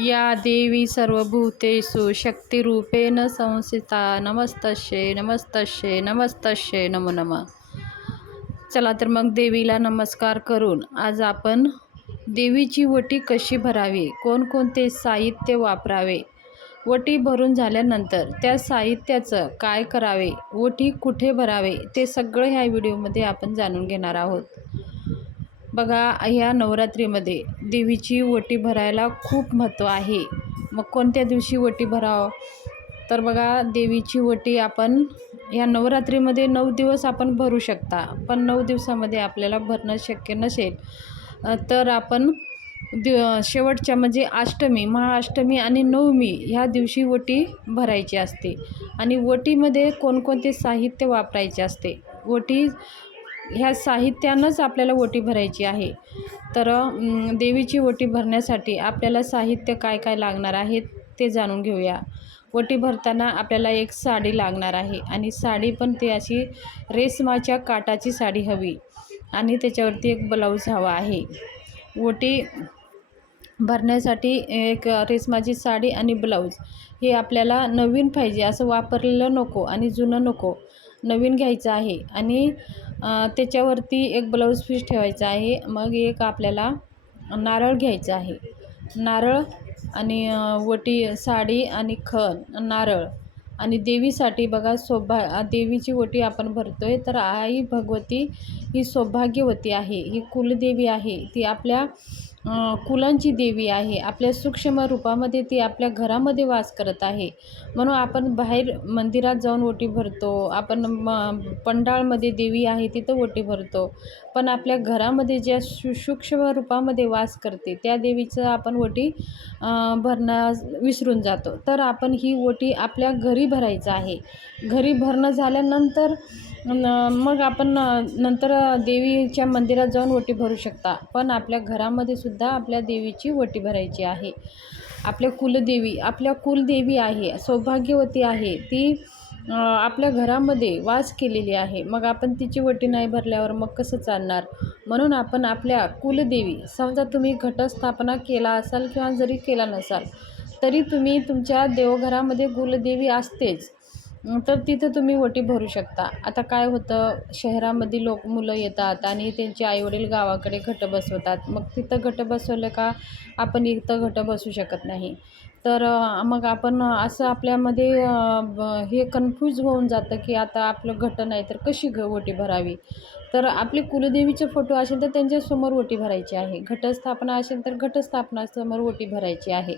या देवी सर्वभूतेषु शक्तिरूपेण संस्थिता। नमस्तश्ये नमस्तश्ये नमस्तश्ये नमो नमः। चला तर मग देवीला नमस्कार करून आज आपण देवीची वटी कशी भरावी कोणकोणते साहित्य वापरावे वटी भरून झाल्यानंतर त्या साहित्याचं काय करावे वटी कुठे भरावे ते सगळं ह्या व्हिडिओमध्ये आपण जाणून घेणार आहोत. बघा ह्या नवरात्रीमध्ये देवीची ओटी भरायला खूप महत्त्व आहे. मग कोणत्या दिवशी ओटी भरावं? तर बघा देवीची ओटी आपण ह्या नवरात्रीमध्ये नऊ दिवस आपण भरू शकता पण नऊ दिवसामध्ये आपल्याला भरणं शक्य नसेल. तर आपण दि शेवटच्या म्हणजे अष्टमी महाअष्टमी आणि नवमी ह्या दिवशी ओटी भरायची असते. आणि ओटीमध्ये कोणकोणते साहित्य वापरायचे असते? ओटी ह्या साहित्यानंच आपल्याला ओटी भरायची आहे. तर देवीची ओटी भरण्यासाठी आपल्याला साहित्य काय काय लागणार आहे ते जाणून घेऊया. ओटी भरताना आपल्याला एक साडी लागणार आहे आणि साडी पण ती अशी रेशमाच्या काटाची साडी हवी आणि त्याच्यावरती एक ब्लाऊज हवा आहे. ओटी भरण्यासाठी एक रेशमाची साडी आणि ब्लाऊज हे आपल्याला नवीन पाहिजे असं वापरलेलं नको आणि जुनं नको नवीन घ्यायचं आहे. आणि त्याच्यावरती एक ब्लाऊज पीस ठेवायचा आहे. मग एक आपल्याला नारळ घ्यायचं आहे. नारळ आणि वटी साडी आणि खण नारळ. आणि देवीसाठी बघा सोभा देवीची ओटी आपण भरतो आहे तर आई भगवती ही सौभाग्यवती आहे ही कुलदेवी आहे ती आपल्या कुलांची देवी आहे आपल्या सूक्ष्म रूपामध्ये ती आपल्या घरामध्ये वास करत आहे. म्हणून आपण बाहेर मंदिरात जाऊन ओटी भरतो आपण म पंडाळमध्ये देवी आहे तिथं ओटी भरतो. पण आपल्या घरामध्ये ज्या सु सूक्ष्म रूपामध्ये वास करते त्या देवीचं आपण ओटी भरण्यास भरणं विसरून जातो. तर आपण ही ओटी आपल्या घरी भरायचं आहे. घरी भरणं झाल्यानंतर न- मग आपण नंतर देवीच्या मंदिरात जाऊन ओटी भरू शकता. पण आपल्या घरामध्ये सुद्धा आपल्या देवीची ओटी भरायची आहे. आपल्या कुलदेवी आपल्या कुलदेवी आहे सौभाग्यवती आहे. ती आपल्या घरामध्ये वास केलेली आहे. मग आपण तिची वटी नाही भरल्यावर मग कसं चालणार? म्हणून आपण आपल्या कुलदेवी समजा तुम्ही घटस्थापना केला असाल किंवा जरी केला नसाल तरी तुम्ही तुमच्या देवघरामध्ये कुलदेवी असतेच. तर तिथं तुम्ही ओटी भरू शकता. आता काय होतं शहरामध्ये लोक मुलं येतात आणि त्यांचे आईवडील गावाकडे घट बसवतात. मग तिथं घट बसवलं का आपण इथं घट बसू शकत नाही. तर मग आपण असं आपल्यामध्ये ब- हे कन्फ्यूज होऊन जातं की आता आपलं घट नाही तर कशी घ ओटी भरावी? तर आपले कुलदेवीचे फोटो असेल तर त्यांच्यासमोर ओटी भरायची आहे. घटस्थापना असेल तर घटस्थापनासमोर ओटी भरायची आहे.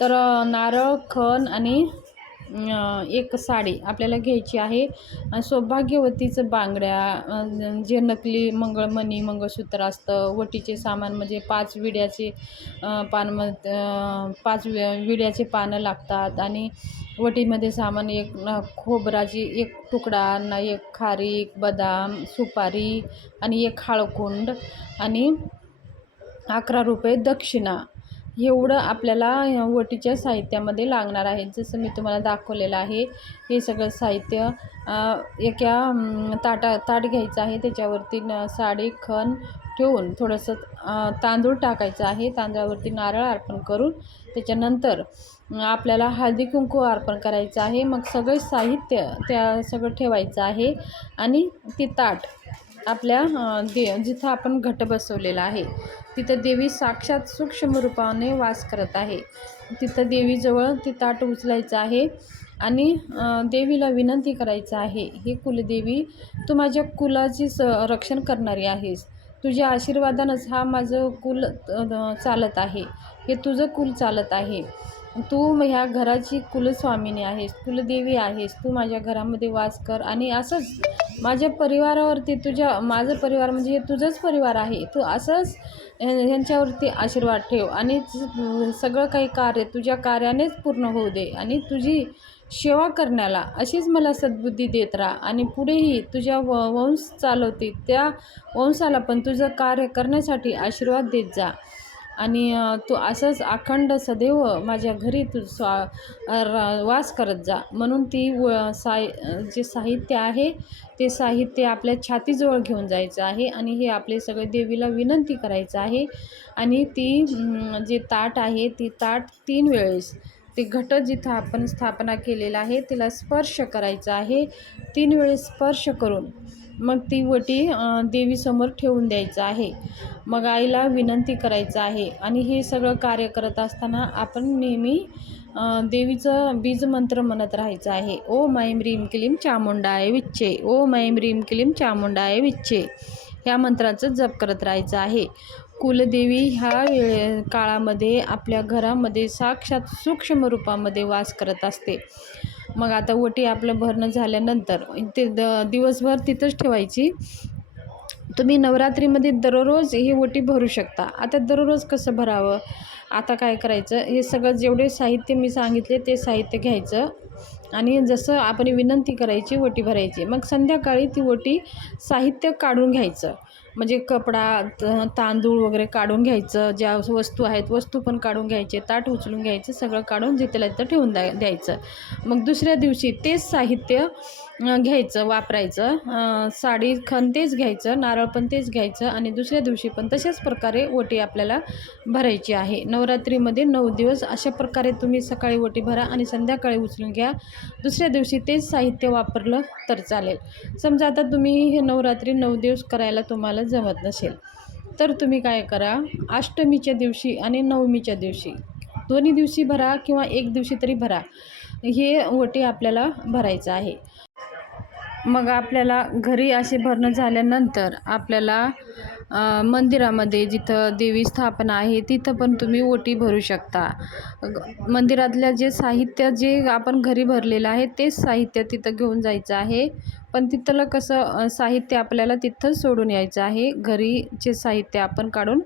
तर नारळ खण आणि एक साडी आपल्याला घ्यायची आहे. सौभाग्यवतीचं बांगड्या जे नकली मंगळमणी मंगळसूत्र असतं वटीचे सामान म्हणजे पाच विड्याचे पान पाच वि विड्याचे पानं लागतात आणि वटीमध्ये सामान एक खोबराची एक तुकडा ना एक खारीक बदाम सुपारी आणि एक हाळकुंड आणि अकरा रुपये दक्षिणा. एवढं आपल्याला वटीच्या साहित्यामध्ये लागणार आहे. जसं मी तुम्हाला दाखवलेलं आहे हे सगळं साहित्य एका ताटा ताट घ्यायचं आहे. त्याच्यावरती न साडी खण ठेवून थोडंसं तांदूळ टाकायचं आहे. तांदळावरती नारळ अर्पण करून त्याच्यानंतर आपल्याला हळदी कुंकू अर्पण करायचं आहे. मग सगळं साहित्य त्या सगळं ठेवायचं आहे. आणि ती ताट आपल्या दे जिथं आपण घट बसवलेला आहे तिथं देवी साक्षात सूक्ष्म रूपाने वास करत आहे. तिथं देवीजवळ ती ताट उचलायचं आहे आणि देवीला विनंती करायचं आहे हे कुलदेवी तू माझ्या कुलाची स रक्षण करणारी आहेस. तुझ्या आशीर्वादानंच हा माझं कुल चालत आहे. हे तुझं कुल चालत आहे. तू ह्या घराची कुलस्वामिनी आहेस कुलदेवी आहेस. तू माझ्या घरामध्ये वास कर आणि असंच माझ्या परिवारावरती तुझ्या माझं परिवार म्हणजे हे तुझंच परिवार आहे. तू असंच ह्यांच्यावरती आशीर्वाद ठेव आणि सगळं काही कार्य तुझ्या कार्यानेच पूर्ण होऊ दे आणि तुझी सेवा करण्याला अशीच मला सद्बुद्धी देत राहा आणि पुढेही तुझ्या व वंश चालवते त्या वंशाला पण तुझं कार्य करण्यासाठी आशीर्वाद देत जा. आणि तू असंच अखंड सदैव माझ्या घरी तू स्वा वास करत जा. म्हणून ती व साय जे साहित्य आहे ते साहित्य आपल्या छातीजवळ घेऊन जायचं आहे आणि हे आपले सगळे देवीला विनंती करायचं आहे. आणि ती जे ताट आहे ती ताट तीन वेळेस ते घट जिथं आपण स्थापना केलेला आहे तिला स्पर्श करायचा आहे. तीन वेळेस स्पर्श करून मग ती वटी देवीसमोर ठेवून द्यायचं आहे. मग आईला विनंती करायचं आहे. आणि हे सगळं कार्य करत असताना आपण नेहमी देवीचं बीजमंत्र म्हणत राहायचं आहे. ओ ऐं रीम क्लीं चामुंडाय विच्चे ओ ऐं रीम क्लीं चामुंडाय विच्चे ह्या मंत्राचं जप करत राहायचं आहे. कुलदेवी ह्या वेळे काळामध्ये आपल्या घरामध्ये साक्षात सूक्ष्म रूपामध्ये वास करत असते. मग आता ओटी आपलं भरणं झाल्यानंतर ते द दिवसभर तिथंच ठेवायची. तुम्ही नवरात्रीमध्ये दररोज ही ओटी भरू शकता. आता दररोज कसं भरावं? आता काय करायचं? हे सगळं जेवढे साहित्य मी सांगितले ते साहित्य घ्यायचं. आणि जसं आपण विनंती करायची ओटी भरायची. मग संध्याकाळी ती ओटी साहित्य काढून घ्यायचं. म्हणजे कपडा त- तांदूळ वगैरे काढून घ्यायचं ज्या वस्तू आहेत वस्तू पण काढून घ्यायचे ताट उचलून घ्यायचं सगळं काढून जिथल्या तिथं ठेवून द्या द्यायचं. मग दुसऱ्या दिवशी तेच साहित्य घ्यायचं वापरायचं. साडी खण तेच घ्यायचं नारळ पण तेच घ्यायचं आणि दुसऱ्या दिवशी पण तशाच प्रकारे ओटी आपल्याला भरायची आहे. नवरात्रीमध्ये नऊ दिवस अशा प्रकारे तुम्ही सकाळी ओटी भरा आणि संध्याकाळी उचलून घ्या. दुसऱ्या दिवशी तेच साहित्य वापरलं तर चालेल. समजा आता तुम्ही हे नवरात्री नऊ दिवस करायला तुम्हाला जमत नसेल तर तुम्ही काय करा? अष्टमीच्या दिवशी आणि नवमीच्या दिवशी. दोन्ही दिवशी भरा किंवा एक दिवशी तरी भरा. हे ओटी आपल्याला भरायचं आहे. मग आपल्याला घरी असे भरणं झाल्यानंतर आपल्याला मंदिरामध्ये जिथं देवी स्थापना आहे तिथं पण तुम्ही ओटी भरू शकता. मंदिरातल्या जे साहित्य जे आपण घरी भरलेलं आहे तेच साहित्य तिथं घेऊन जायचं आहे. पण तिथलं कसं साहित्य आपल्याला तिथं सोडून यायचं आहे. घरीचे साहित्य आपण काढून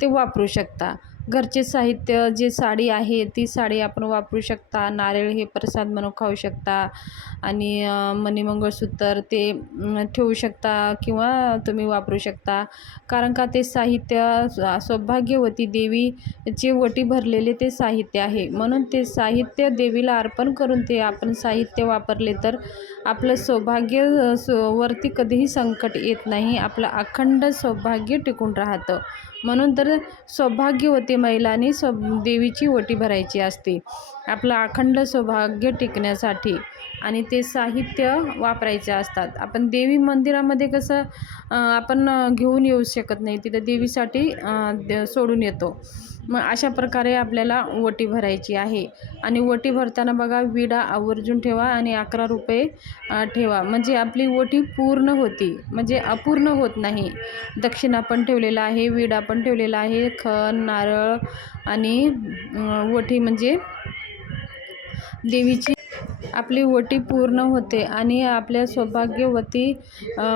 ते वापरू शकता. घरचे साहित्य जे साडी आहे ती साडी आपण वापरू शकता. नारळ हे प्रसाद म्हणून खाऊ शकता. आणि मणी मंगळसूत्र ते ठेवू शकता किंवा तुम्ही वापरू शकता. कारण का ते साहित्य सौभाग्यवती देवी चे वटी भरलेले ते साहित्य आहे. म्हणून ते साहित्य देवीला अर्पण करून ते आपण साहित्य वापरले तर आपलं सौभाग्य वरती कधीही संकट येत नाही. आपलं अखंड सौभाग्य टिकून राहतं. म्हणून तर सौभाग्यवती महिलांनी सौ देवीची ओटी भरायची असते. आपलं अखंड सौभाग्य टिकण्यासाठी आणि ते साहित्य वापरायचे असतात. आपण देवी मंदिरामध्ये कसं आपण घेऊन येऊ शकत नाही. तिथं देवीसाठी द- सोडून येतो. मग अशा प्रकारे आपल्याला ओटी भरायची आहे. आणि वटी भरताना बघा विडा आवर्जून ठेवा आणि अकरा रुपये ठेवा. म्हणजे आपली ओटी पूर्ण होती. म्हणजे अपूर्ण होत नाही. दक्षिणा पण ठेवलेला आहे विडा पण ठेवलेला आहे खण नारळ आणि वटी म्हणजे देवीची आपली ओटी पूर्ण होते आणि आपल्या सौभाग्यवती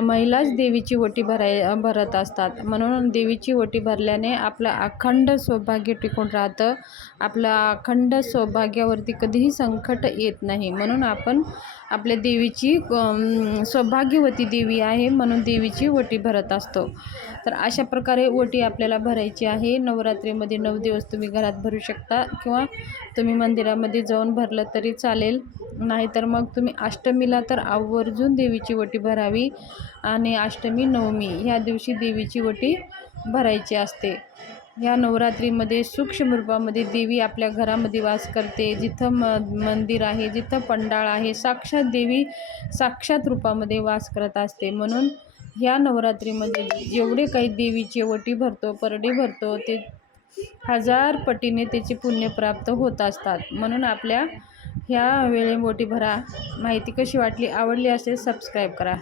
महिलाच देवीची ओटी भराय भरत असतात. म्हणून देवीची ओटी भरल्याने आपलं अखंड सौभाग्य टिकून राहतं. आपला अखंड सौभाग्यावरती कधीही संकट येत नाही. म्हणून आपण आपल्या देवीची सौभाग्यवती देवी आहे म्हणून देवीची वटी भरत असतो. तर अशा प्रकारे वटी आपल्याला भरायची आहे. नवरात्रीमध्ये नऊ दिवस तुम्ही घरात भरू शकता किंवा तुम्ही मंदिरामध्ये जाऊन भरलं तरी चालेल. नाहीतर मग तुम्ही अष्टमीला तर आवर्जून देवीची वटी भरावी आणि अष्टमी नवमी ह्या दिवशी देवीची वटी भरायची असते. ह्या नवरात्रीमध्ये सूक्ष्म रूपामध्ये देवी आपल्या घरामध्ये वास करते. जिथं म मंदिर आहे जिथं पंडाळ आहे साक्षात देवी साक्षात रूपामध्ये वास करत असते. म्हणून ह्या नवरात्रीमध्ये जेवढे काही देवीचे ओटी भरतो परडे भरतो ते हजार पटीने त्याचे पुण्य प्राप्त होत असतात. म्हणून आपल्या ह्या वेळे भरा. माहिती कशी वाटली आवडली असेल सबस्क्राईब करा.